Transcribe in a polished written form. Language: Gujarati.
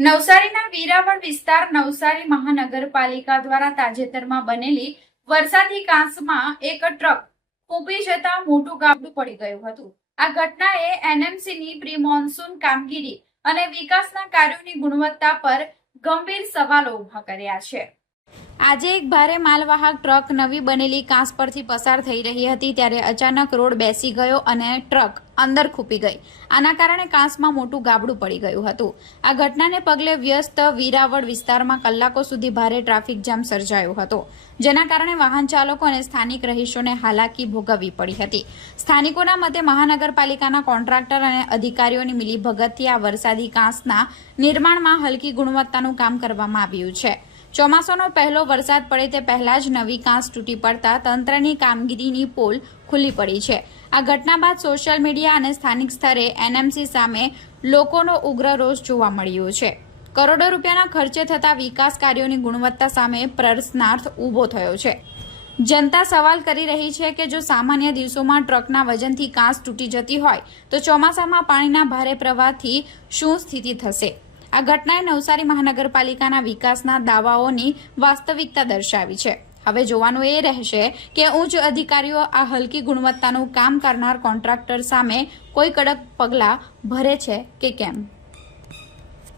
નવસારીના વેરાવળ વિસ્તાર નવસારી મહાનગરપાલિકા દ્વારા તાજેતરમાં બનેલી વરસાદી કાંસમાં એક ટ્રક ખૂંપી જતા મોટું ગાબડું પડી ગયું હતું। આ ઘટનાએ એનએમસીની પ્રી મોન્સૂન કામગીરી અને વિકાસના કાર્યોની ગુણવત્તા પર ગંભીર સવાલો ઉભા કર્યા છે। આજે એક ભારે માલવાહક ટ્રક નવી બનેલી કાંસ પરથી પસાર થઈ રહી હતી ત્યારે અચાનક રોડ બેસી ગયો અને ટ્રક અંદર ખૂંપી ગઈ। આના કારણે કાંસમાં મોટું ગાબડું પડી ગયું હતું। આ ઘટનાને પગલે વ્યસ્ત વેરાવળ વિસ્તારમાં કલાકો સુધી ભારે ટ્રાફિક જામ સર્જાયો હતો, જેના કારણે વાહન ચાલકો અને સ્થાનિક રહીશોને હાલાકી ભોગવવી પડી હતી। સ્થાનિકોના મતે મહાનગરપાલિકાના કોન્ટ્રાક્ટર અને અધિકારીઓની મિલીભગતથી આ વરસાદી કાંસના નિર્માણમાં હલકી ગુણવત્તાનું કામ કરવામાં આવ્યું છે। ચોમાસાનો પહેલો વરસાદ પડે તે પહેલા જ નવી કાંસ તૂટી પડતા તંત્રની કામગીરીની પોલ ખુલ્લી પડી છે। આ ઘટના બાદ સોશિયલ મીડિયા અને સ્થાનિક સ્તરે એનએમસી સામે લોકોનો ઉગ્ર રોષ જોવા મળ્યો છે। કરોડો રૂપિયાના ખર્ચે થતા વિકાસ કાર્યોની ગુણવત્તા સામે પ્રશ્નાર્થ ઊભો થયો છે। જનતા સવાલ કરી રહી છે કે જો સામાન્ય દિવસોમાં ટ્રકના વજનથી કાંસ તૂટી જતી હોય તો ચોમાસામાં પાણીના ભારે પ્રવાહથી શું સ્થિતિ થશે? આ ઘટનાએ નવસારી મહાનગરપાલિકાના વિકાસના દાવાઓની વાસ્તવિકતા દર્શાવી છે। હવે જોવાનું એ રહેશે કે ઉચ્ચ અધિકારીઓ આ હલકી ગુણવત્તાનું કામ કરનાર કોન્ટ્રાક્ટર સામે કોઈ કડક પગલાં ભરે છે કે કેમ।